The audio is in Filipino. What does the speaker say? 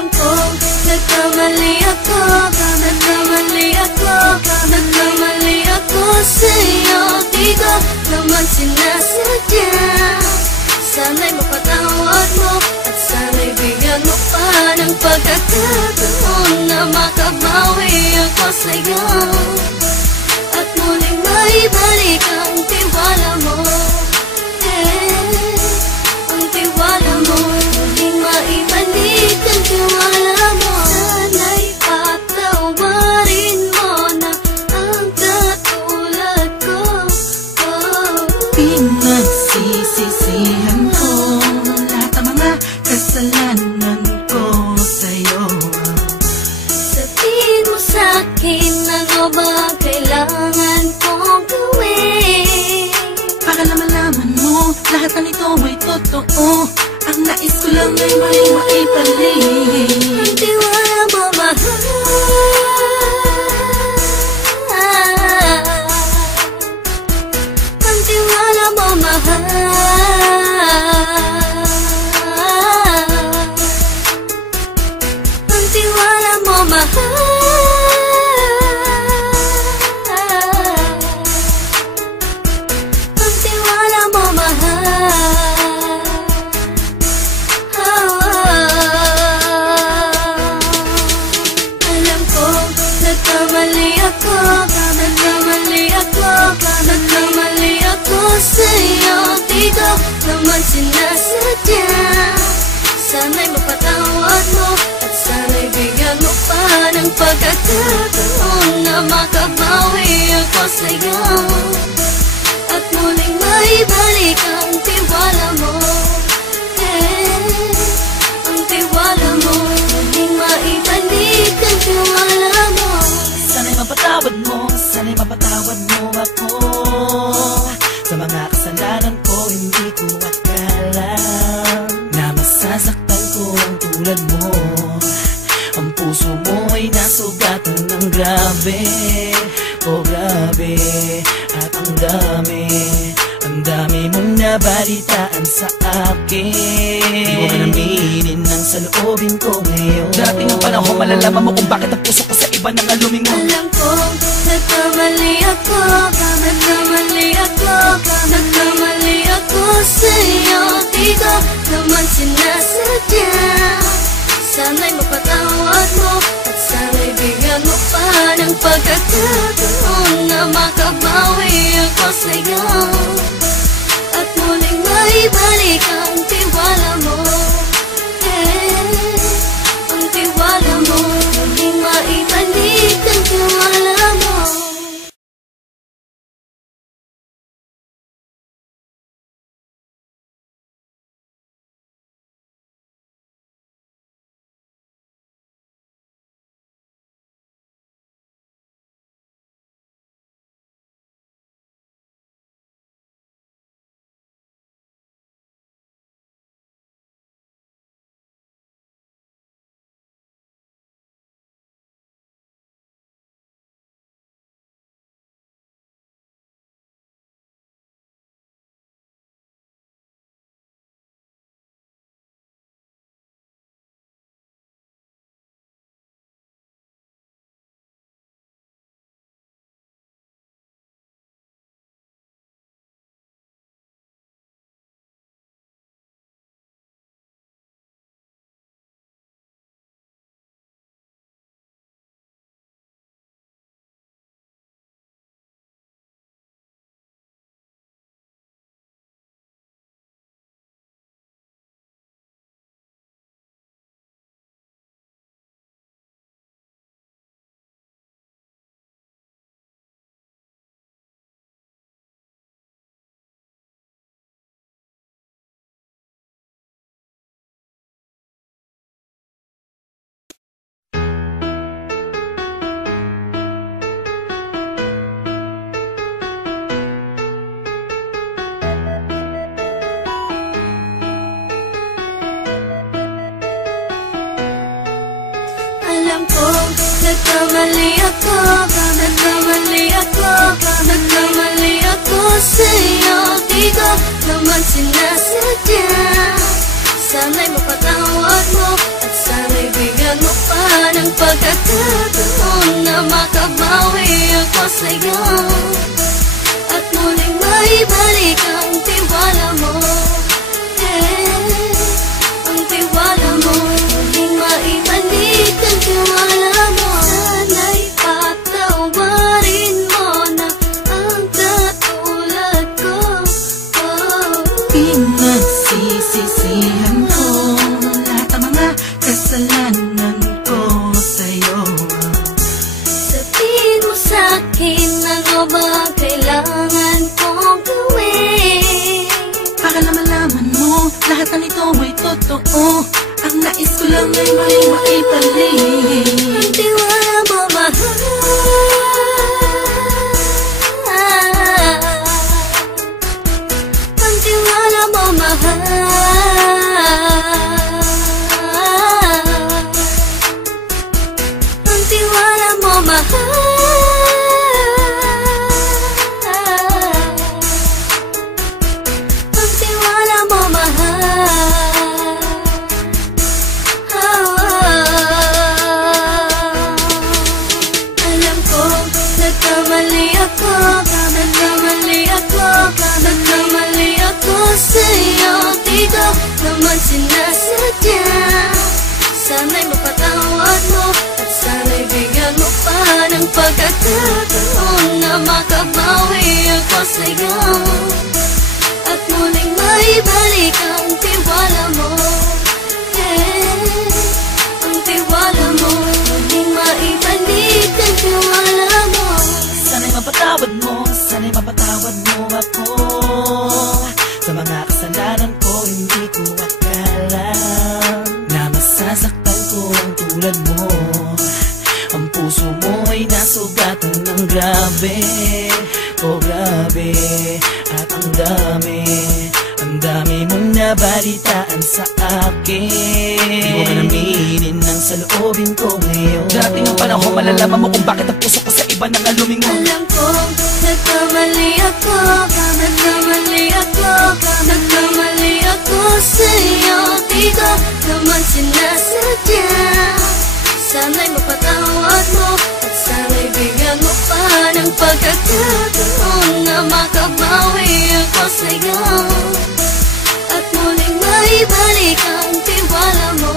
Alam kong nagkamali ako, nagkamali ako sa'yo. Di ko naman sinasadya. Sana'y mapatawad mo at sana'y bigyan mo pa ng pagkakataon na makabawi ako sa'yo at muling maibalik ang tiwala mo. Ang tiwala mo, muling maibalik ang tiwala mo. Sana'y patawarin mo na ang katulad ko. Pinagsisisihan ko lahat ng mga kasalanan ko sa'yo. Sabihin mo sa'kin ano ba kailangan kong gawin Para malaman mo lahat ng ito ay totoo. Ang nais ko lang ay maibalik ang tiwala mo, mahal. Ang tiwala mo, mahal. Ang tiwala mo, mahal. Ang tiwala mo, mahal. Alam ko, nagkamali ako sa'yo. Di ko naman sinasadya. Sana'y mapatawad mo at sana'y bigyan mo pa ng pagkakataon na makabawi ako sa'yo at muling maibalik ang tiwala mo. Ang tiwala mo, muling maibalik ang tiwala mo. Sana'y mapatawad mo ako sa mga kasalanan ko. Hindi ko akala na masasaktan ko ang tulad mo. Ang puso mo ay nasugatan ng grabe, oh grabe. At ang dami mong nabalitaan sa akin. Di ko man aminin ang saloobin ko ngayon. Darating ang panahon, malalaman mo kung bakit ang puso ko sa iba nang alumingon. Alam kong nagkamali ako sa'yo. Di ko naman sinasadya. Sana'y mapatawad mo at sana'y bigyan mo pa ng pagkakataon na makabawi ako sa'yo at muling maibalik ang tiwala mo. Ang tiwala mo, muling maibalik ang tiwala mo. Alam kong nagkamali ako sa'yo. Di ko naman sinasadya. Sana'y mapatawad mo at sana'y bigyan ng pagkakataon na makabawi ako sa'yo at muling maibalik ang tiwala mo. Ang tiwala mo, muling maibalik ang tiwala mo. Sana'y patawarin mo na ang katulad ko. Pinagsisisihan ko lahat ng mga kasalanan ko sa'yo. Sabihin mo sa'kin ano ba kailangan kong gawin Para malaman mo lahat ng ito ay totoo. Ang nais ko lang ay maibalik ang tiwala mo, mahal. Ang tiwala mo, mahal. Ang tiwala mo, mahal. Ang tiwala mo, mahal. Alam ko, nagkamali ako, nagkamali ako, nagkamali ako sa'yo. Di ko naman sinasadya. Sana'y mapatawad mo at sana'y bigyan mo pa ng pagkakataon na makabawi ako sa'yo at muling maibalik ang tiwala mo. Ang tiwala mo, muling maibalik ang tiwala mo. Sana'y mapatawad mo, sana'y mapatawad mo ako sa mga kasalanan ko. Hindi ko akala na masasaktan ko ang tulad mo. Ang puso mo ay nasugatan ng grabe, oh grabe. At ang dami mong nabalitaan sa akin. Di mo man aminin ang saloobin ko ngayon. Darating ang panahon, malalaman mo kung bakit ang puso ko sa iba nang alumingon. Alam ko, nagkamali ako, nagkamali ako, nagkamali ako sa'yo. Di ko naman sinasadya. Sana'y mapatawad mo at sana'y bigyan mo pa ng pagkakataon na makabawi ako sa'yo at muling maibalik ang tiwala mo.